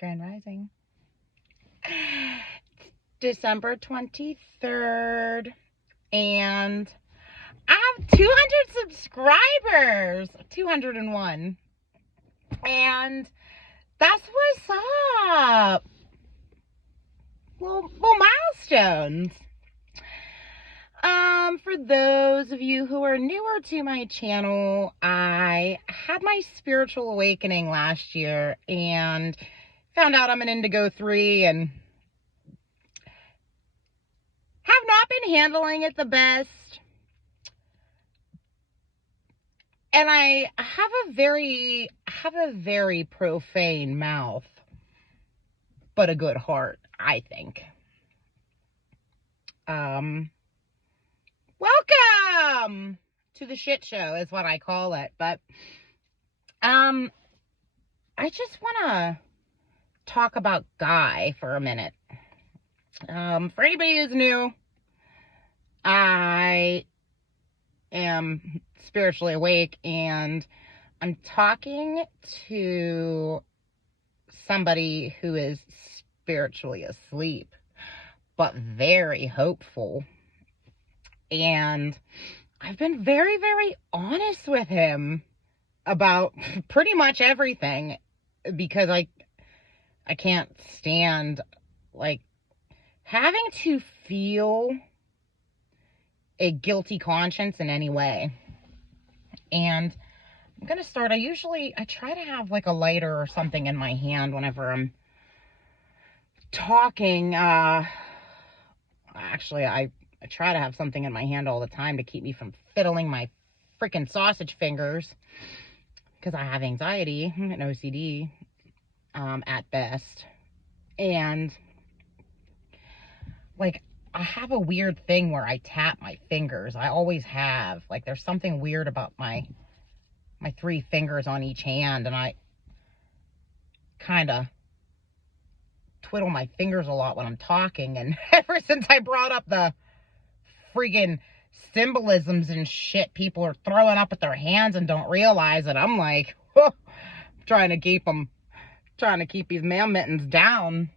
Grand Rising. It's December 23rd, and I have 200 subscribers. 201. And that's what's up. Little milestones. For those of you who are newer to my channel, I had my spiritual awakening last year and found out I'm an Indigo 3 and have not been handling it the best. And I have a very profane mouth, but a good heart, I think. Welcome to the shit show is what I call it. But I just want to talk about Guy for a minute. For anybody who's new, I am spiritually awake, and I'm talking to somebody who is spiritually asleep, but very hopeful. And I've been very, very honest with him about pretty much everything, because I can't stand, like, having to feel a guilty conscience in any way. And I'm going to start. I try to have like a lighter or something in my hand whenever I'm talking. Actually, I try to have something in my hand all the time to keep me from fiddling my freaking sausage fingers, because I have anxiety and OCD at best. And like, I have a weird thing where I tap my fingers. I always have. Like, there's something weird about my 3 fingers on each hand, and I kind of twiddle my fingers a lot when I'm talking. And ever since I brought up the freaking symbolisms and shit people are throwing up with their hands and don't realize it, I'm like, trying to keep these man mittens down.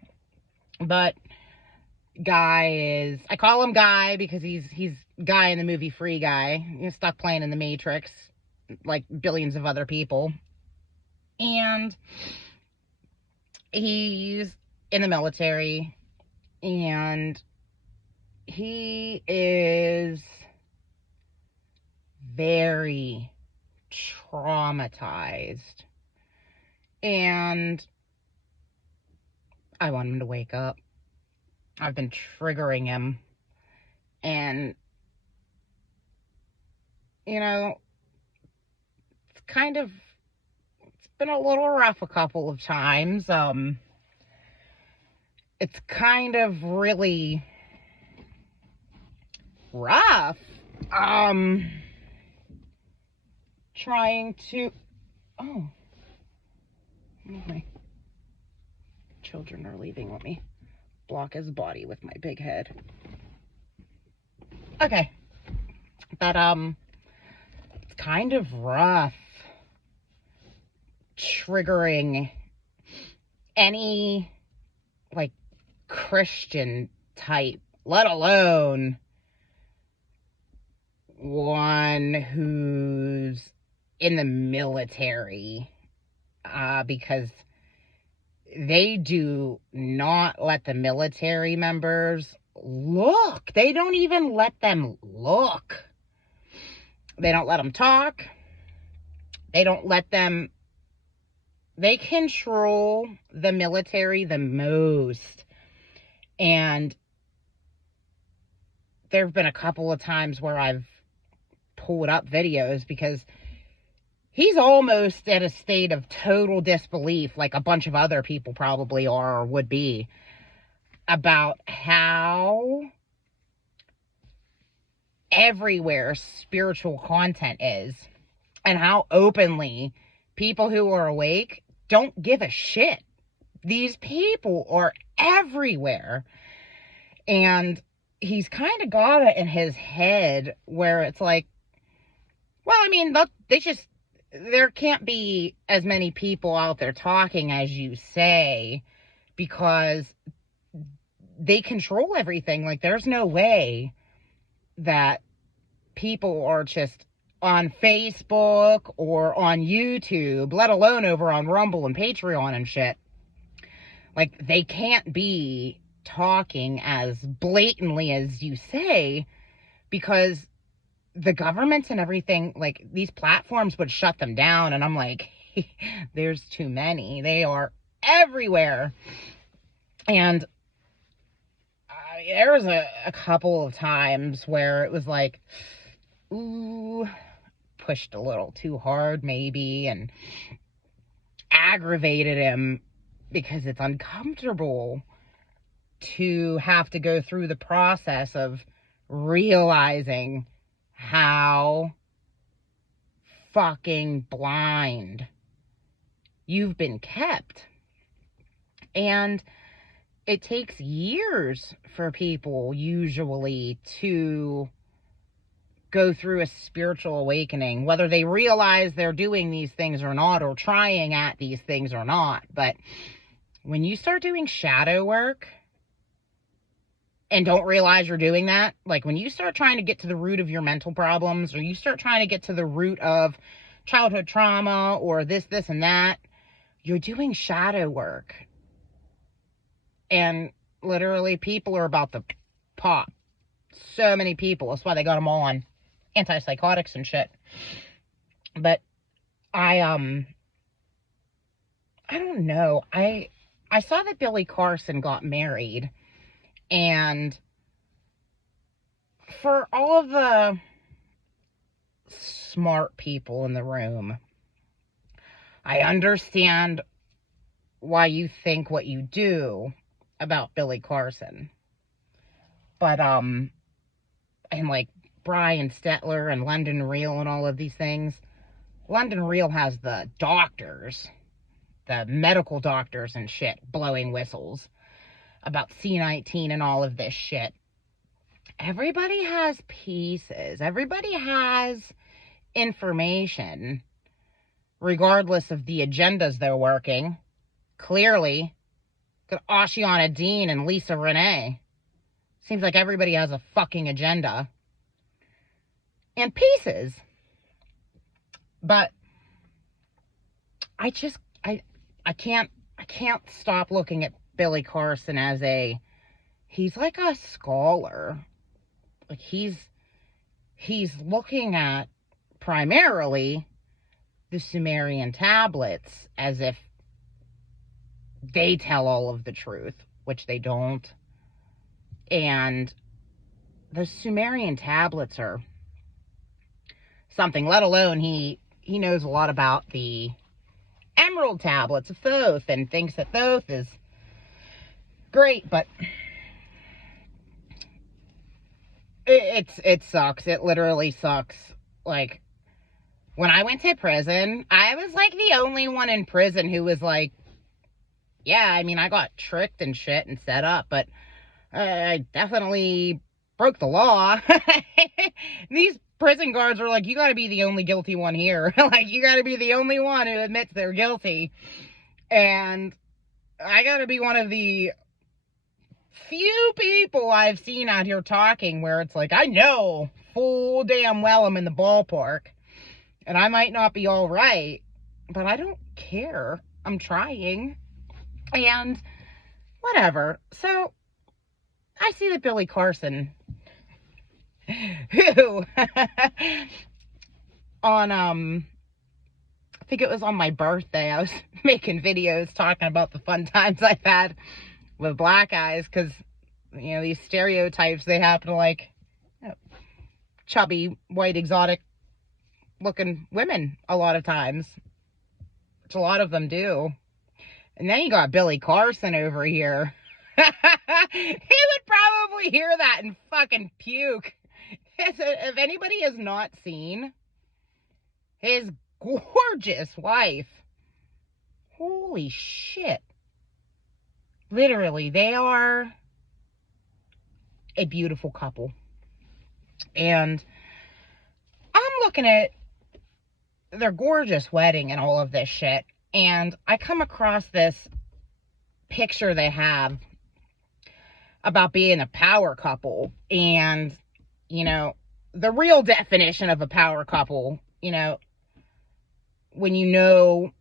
But Guy I call him Guy because he's Guy in the movie Free Guy. He's stuck playing in the Matrix like billions of other people. And he's in the military, and he is very traumatized. And I want him to wake up. I've been triggering him, and you know, it's been a little rough a couple of times. It's kind of really rough. Trying to, my children are leaving. Let me block his body with my big head. Okay. But it's kind of rough triggering any like Christian type, let alone one who's in the military, because they do not let the military members look. They don't even let them look. They don't let them talk. They don't let them. They control the military the most. And there have been a couple of times where I've pulled up videos because he's almost at a state of total disbelief, like a bunch of other people probably are or would be, about how everywhere spiritual content is, and how openly people who are awake don't give a shit. These people are everywhere. And he's kind of got it in his head where it's like, well, I mean, there can't be as many people out there talking as you say, because they control everything. Like, there's no way that people are just on Facebook or on YouTube, let alone over on Rumble and Patreon and shit. Like, they can't be talking as blatantly as you say, because the governments and everything, like, these platforms would shut them down. And I'm like, there's too many. They are everywhere. And there was a couple of times where it was like, ooh, pushed a little too hard maybe, and aggravated him, because it's uncomfortable to have to go through the process of realizing how fucking blind you've been kept. And it takes years for people usually to go through a spiritual awakening, whether they realize they're doing these things or not, or trying at these things or not. But when you start doing shadow work and don't realize you're doing that, like when you start trying to get to the root of your mental problems, or you start trying to get to the root of childhood trauma or this and that, you're doing shadow work. And literally people are about to pop. So many people. That's why they got them all on antipsychotics and shit. But I don't know. I saw that Billy Carson got married, and for all of the smart people in the room, I understand why you think what you do about Billy Carson. But and like Brian Stetler and London Real and all of these things, London Real has the doctors, the medical doctors and shit, blowing whistles about C19 and all of this shit. Everybody has pieces. Everybody has information, regardless of the agendas they're working. Clearly, got Ashiana Dean and Lisa Renee. Seems like everybody has a fucking agenda. And pieces. But I can't stop looking at Billy Carson as he's like a scholar. Like he's looking at primarily the Sumerian tablets as if they tell all of the truth, which they don't. And the Sumerian tablets are something, let alone he knows a lot about the emerald tablets of Thoth and thinks that Thoth is great, but it sucks. It literally sucks. Like, when I went to prison, I was like the only one in prison who was like, yeah, I mean, I got tricked and shit and set up, but I definitely broke the law. These prison guards were like, you gotta be the only guilty one here. Like, you gotta be the only one who admits they're guilty. And I gotta be one of the few people I've seen out here talking where it's like, I know full damn well I'm in the ballpark. And I might not be all right, but I don't care. I'm trying. And whatever. So I see that Billy Carson, who on I think it was on my birthday, I was making videos talking about the fun times I've had with black guys, because you know, these stereotypes, they happen to like, you know, chubby, white, exotic looking women a lot of times, which a lot of them do. And then you got Billy Carson over here. He would probably hear that and fucking puke. If anybody has not seen his gorgeous wife, holy shit. Literally, they are a beautiful couple. And I'm looking at their gorgeous wedding and all of this shit. And I come across this picture they have about being a power couple. And, you know, the real definition of a power couple, you know, when you know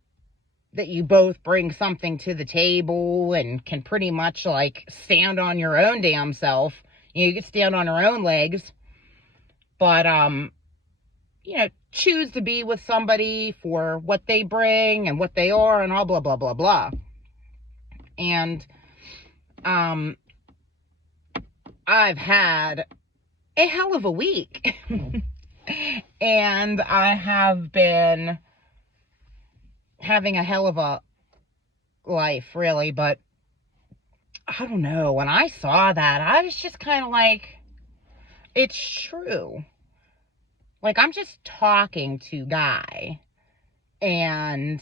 that you both bring something to the table and can pretty much like stand on your own damn self. You can stand on your own legs, but, you know, choose to be with somebody for what they bring and what they are and all blah, blah, blah, blah. And, I've had a hell of a week. And I have been having a hell of a life, really, but I don't know. When I saw that, I was just kind of like, it's true. Like, I'm just talking to Guy, and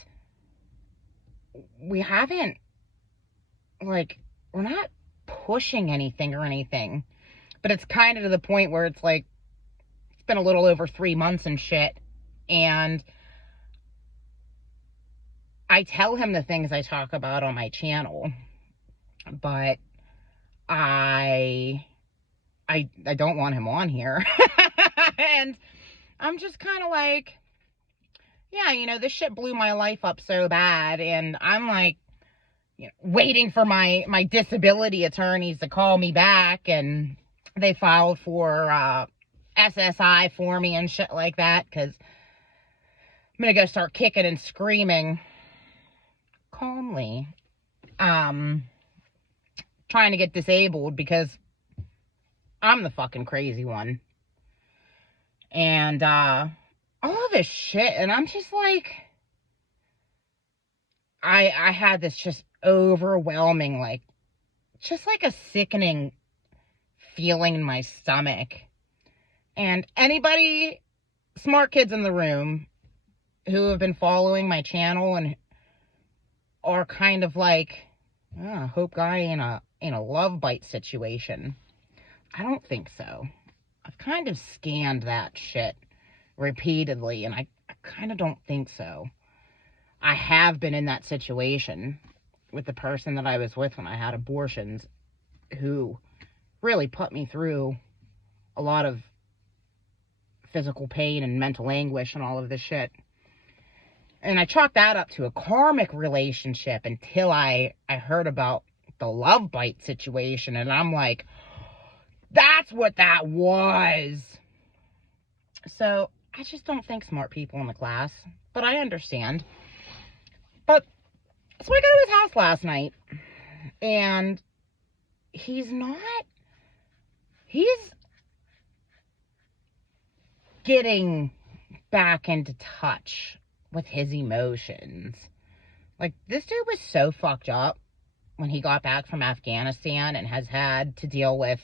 we haven't, like, we're not pushing anything or anything, but it's kind of to the point where it's like, it's been a little over 3 months and shit, and I tell him the things I talk about on my channel, but I don't want him on here. And I'm just kind of like, yeah, you know, this shit blew my life up so bad, and I'm like, you know, waiting for my disability attorneys to call me back, and they filed for SSI for me and shit like that, because I'm gonna go start kicking and screaming calmly, trying to get disabled because I'm the fucking crazy one. And all of this shit, and I'm just like, I had this just overwhelming, like, just like a sickening feeling in my stomach. And anybody, smart kids in the room who have been following my channel and are kind of like, oh, hope Guy in a love bite situation. I don't think so. I've kind of scanned that shit repeatedly, and I kind of don't think so. I have been in that situation with the person that I was with when I had abortions, who really put me through a lot of physical pain and mental anguish and all of this shit. And I chalked that up to a karmic relationship until I heard about the love bite situation, and I'm like, that's what that was. So I just don't think smart people in the class, but I understand. But so I go to his house last night, and he's getting back into touch with his emotions. Like, this dude was so fucked up when he got back from Afghanistan and has had to deal with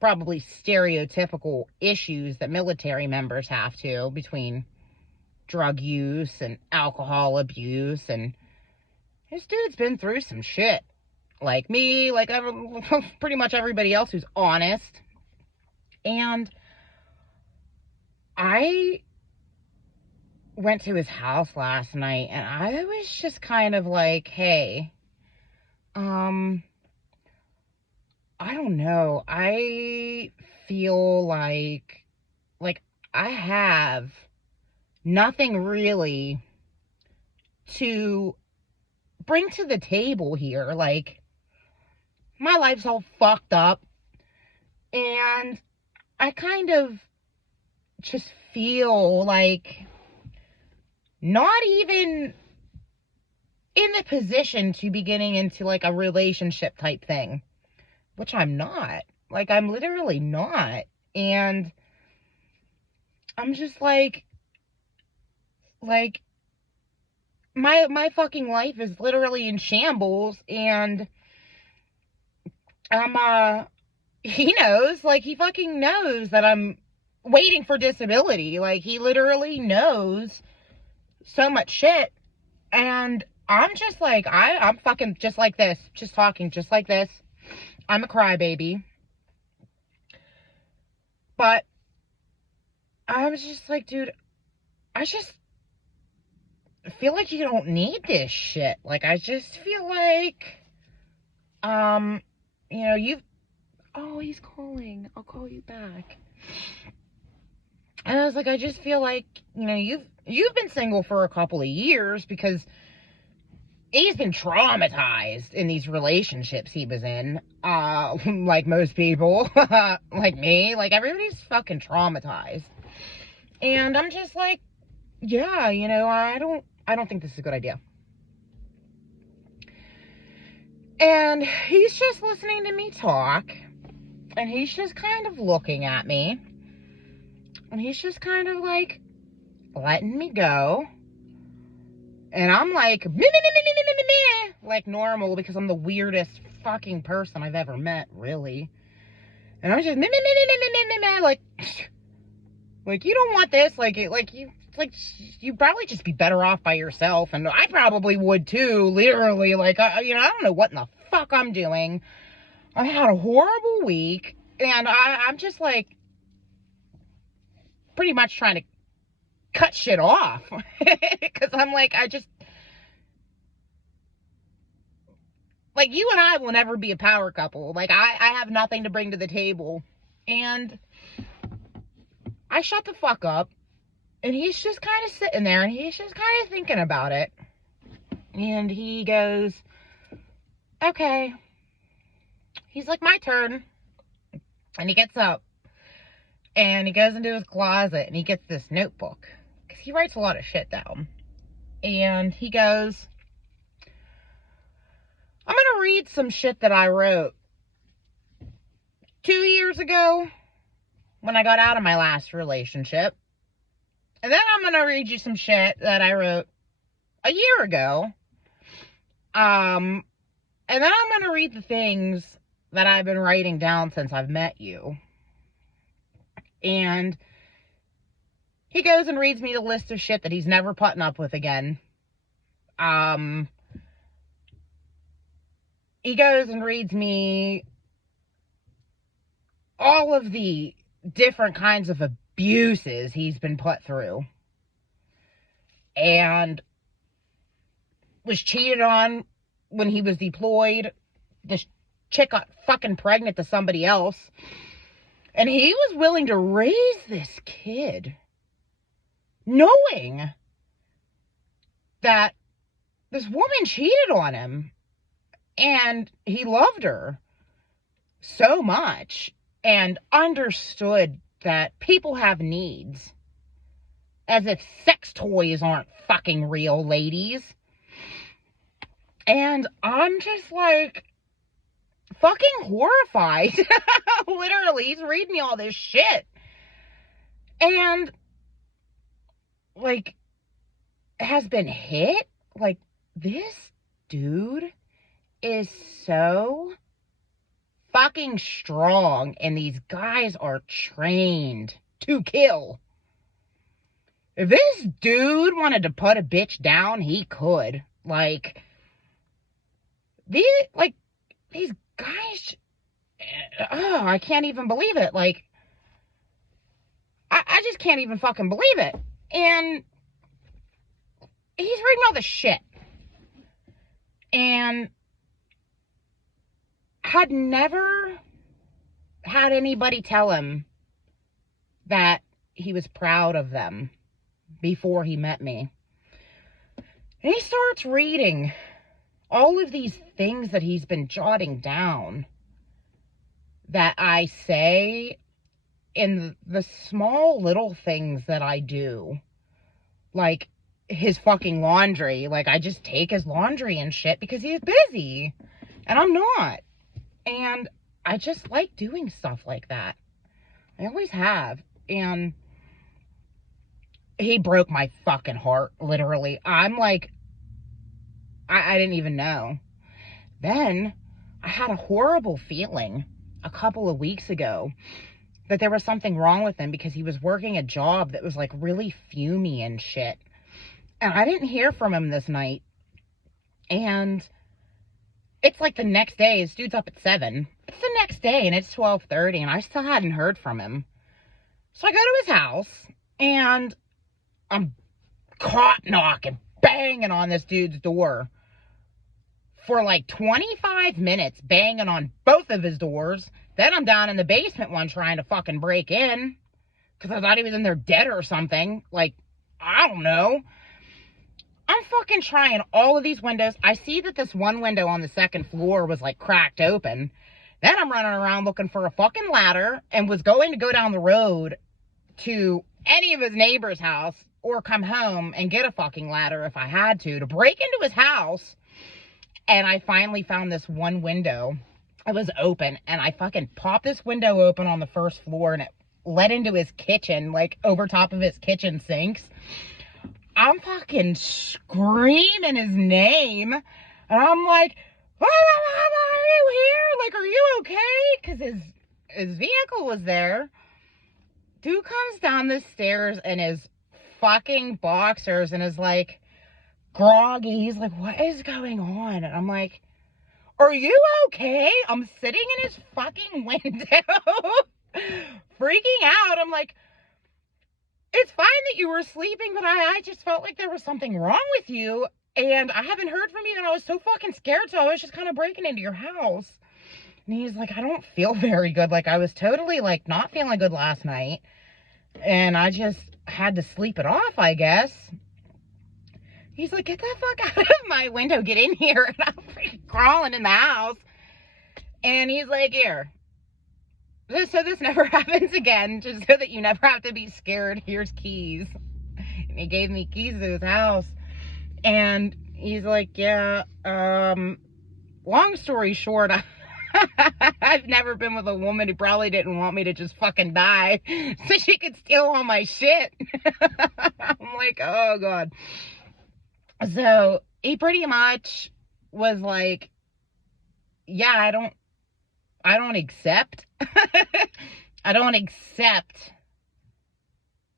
probably stereotypical issues that military members have to, between drug use and alcohol abuse, and this dude's been through some shit. Like me, like pretty much everybody else who's honest. And I went to his house last night, and I was just kind of like, hey, I don't know. I feel like I have nothing really to bring to the table here. Like, my life's all fucked up, and I kind of just feel like not even in the position to be getting into like a relationship type thing, which I'm not. Like, I'm literally not. And I'm just like my fucking life is literally in shambles, and he knows, like, he fucking knows that I'm waiting for disability. Like, he literally knows so much shit, and I'm just like, I'm fucking just like this, just talking just like this. I'm a crybaby. But I was just like, dude, I just feel like you don't need this shit. Like, I just feel like, you know, oh, he's calling. I'll call you back. And I was like, I just feel like, you know, you've been single for a couple of years because he's been traumatized in these relationships he was in. Like most people, like me, like everybody's fucking traumatized. And I'm just like, yeah, you know, I don't think this is a good idea. And he's just listening to me talk, and he's just kind of looking at me, and he's just kind of like letting me go. And I'm like, meh, meh, meh, meh, meh, meh, meh, like normal, because I'm the weirdest fucking person I've ever met, really. And I'm just meh, meh, meh, meh, meh, meh, meh, meh, like you don't want this, like you'd probably just be better off by yourself, and I probably would too, literally, like, you know, I don't know what in the fuck I'm doing. I had a horrible week, and I'm just like, pretty much trying to cut shit off, because I'm like, like, you and I will never be a power couple. Like, I have nothing to bring to the table, and I shut the fuck up. And he's just kind of sitting there, and he's just kind of thinking about it. And he goes, okay. He's like, my turn. And he gets up, and he goes into his closet, and he gets this notebook, because he writes a lot of shit down. And he goes, I'm going to read some shit that I wrote 2 years ago when I got out of my last relationship. And then I'm going to read you some shit that I wrote a year ago. And then I'm going to read the things that I've been writing down since I've met you. And he goes and reads me the list of shit that he's never putting up with again. He goes and reads me all of the different kinds of abuses he's been put through, and was cheated on when he was deployed. This chick got fucking pregnant to somebody else, and he was willing to raise this kid knowing that this woman cheated on him, and he loved her so much and understood that people have needs. As if sex toys aren't fucking real, ladies. And I'm just like, fucking horrified. Literally, he's reading me all this shit. And, like, has been hit. Like, this dude is so fucking strong, and these guys are trained to kill. If this dude wanted to put a bitch down, he could. Like, these guys, oh, I can't even believe it. Like, I just can't even fucking believe it. And he's reading all this shit. And had never had anybody tell him that he was proud of them before he met me. And he starts reading all of these things that he's been jotting down that I say in the small little things that I do. Like his fucking laundry. Like, I just take his laundry and shit because he's busy. And I'm not. And I just like doing stuff like that. I always have. And he broke my fucking heart, literally. I'm like, I didn't even know. Then I had a horrible feeling a couple of weeks ago that there was something wrong with him because he was working a job that was like really fumey and shit. And I didn't hear from him this night. And it's like the next day. This dude's up at 7. It's the next day and it's 12:30 and I still hadn't heard from him. So I go to his house and I'm caught knocking, banging on this dude's door for like 25 minutes, banging on both of his doors. Then I'm down in the basement one trying to fucking break in because I thought he was in there dead or something. Like, I don't know. I'm fucking trying all of these windows. I see that this one window on the second floor was like cracked open. Then I'm running around looking for a fucking ladder and was going to go down the road to any of his neighbor's house or come home and get a fucking ladder if I had to break into his house. And I finally found this one window. It was open, and I fucking popped this window open on the first floor, and it led into his kitchen, like over top of his kitchen sinks. I'm fucking screaming his name, and I'm like, are you here? Like, are you okay? Because his vehicle was there. Dude comes down the stairs in his fucking boxers and is like, groggy. He's like, what is going on? And I'm like, are you okay? I'm sitting in his fucking window freaking out. I'm like, it's fine that you were sleeping, but I just felt like there was something wrong with you, and I haven't heard from you, and I was so fucking scared, so I was just kind of breaking into your house. And he's like, I don't feel very good. Like, I was totally like not feeling good last night, and I just had to sleep it off, I guess. He's like, get the fuck out of my window, get in here. And I'm freaking crawling in the house. And he's like, here, so this never happens again, just so that you never have to be scared, here's keys. And he gave me keys to his house. And he's like, yeah, long story short, I've never been with a woman who probably didn't want me to just fucking die so she could steal all my shit. I'm like, oh God. So he pretty much was like, yeah, I don't accept, I don't accept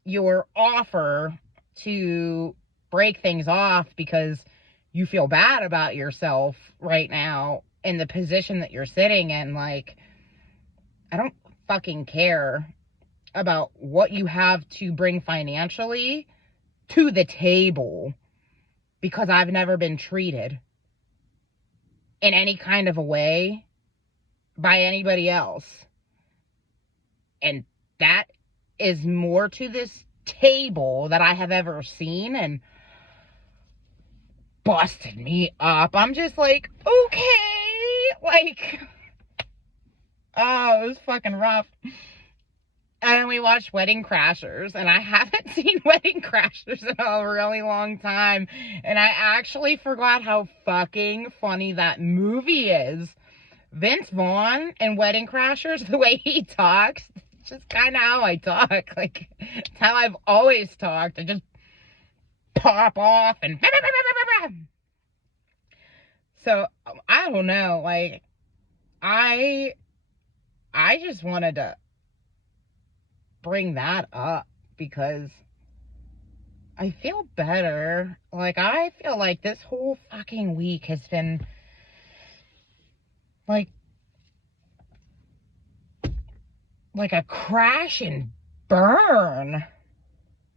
your offer to break things off because you feel bad about yourself right now in the position that you're sitting in. Like, I don't fucking care about what you have to bring financially to the table, because I've never been treated in any kind of a way by anybody else. And that is more to this table that I have ever seen, and busted me up. I'm just like, okay, like, oh, it was fucking rough. And we watched Wedding Crashers, and I haven't seen Wedding Crashers in a really long time, and I actually forgot how fucking funny that movie is. Vince Vaughn in Wedding Crashers, the way he talks, it's just kind of how I talk. Like, it's how I've always talked. I just pop off and so I don't know, like, I just wanted to bring that up because I feel better. Like, I feel like this whole fucking week has been like a crash and burn.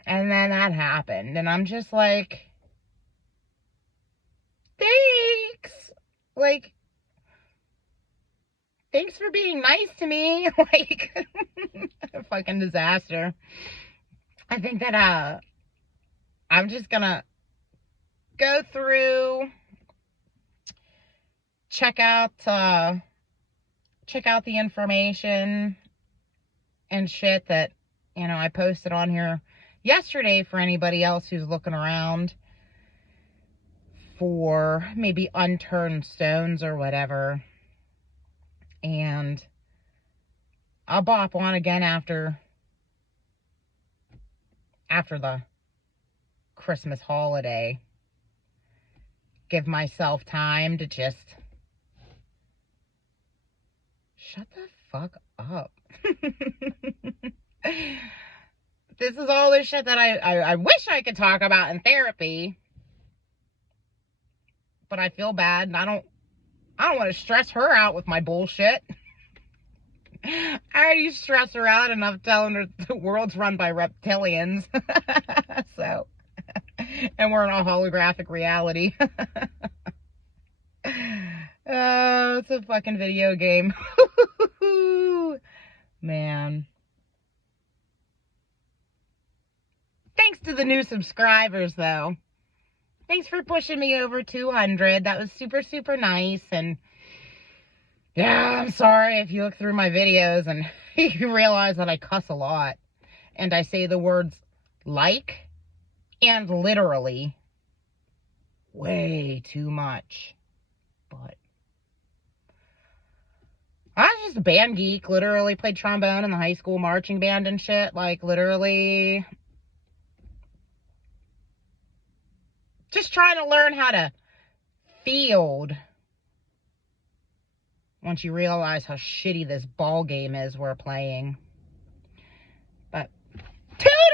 And then that happened, and I'm just like, thanks. Like, thanks for being nice to me. Like, a fucking disaster. I think that I'm just gonna go through, check out the information and shit that, you know, I posted on here yesterday for anybody else who's looking around for maybe unturned stones or whatever. And I'll bop on again after the Christmas holiday. Give myself time to just shut the fuck up. This is all this shit that I wish I could talk about in therapy, but I feel bad, and I don't want to stress her out with my bullshit. I already stress her out enough telling her the world's run by reptilians. So And we're in a holographic reality. Oh, it's a fucking video game. Man. Thanks to the new subscribers, though. Thanks for pushing me over 200. That was super, super nice. And yeah, I'm sorry if you look through my videos and you realize that I cuss a lot. And I say the words like and literally way too much. But I was just a band geek. Literally played trombone in the high school marching band and shit. Like, literally just trying to learn how to field once you realize how shitty this ball game is we're playing. But toodles!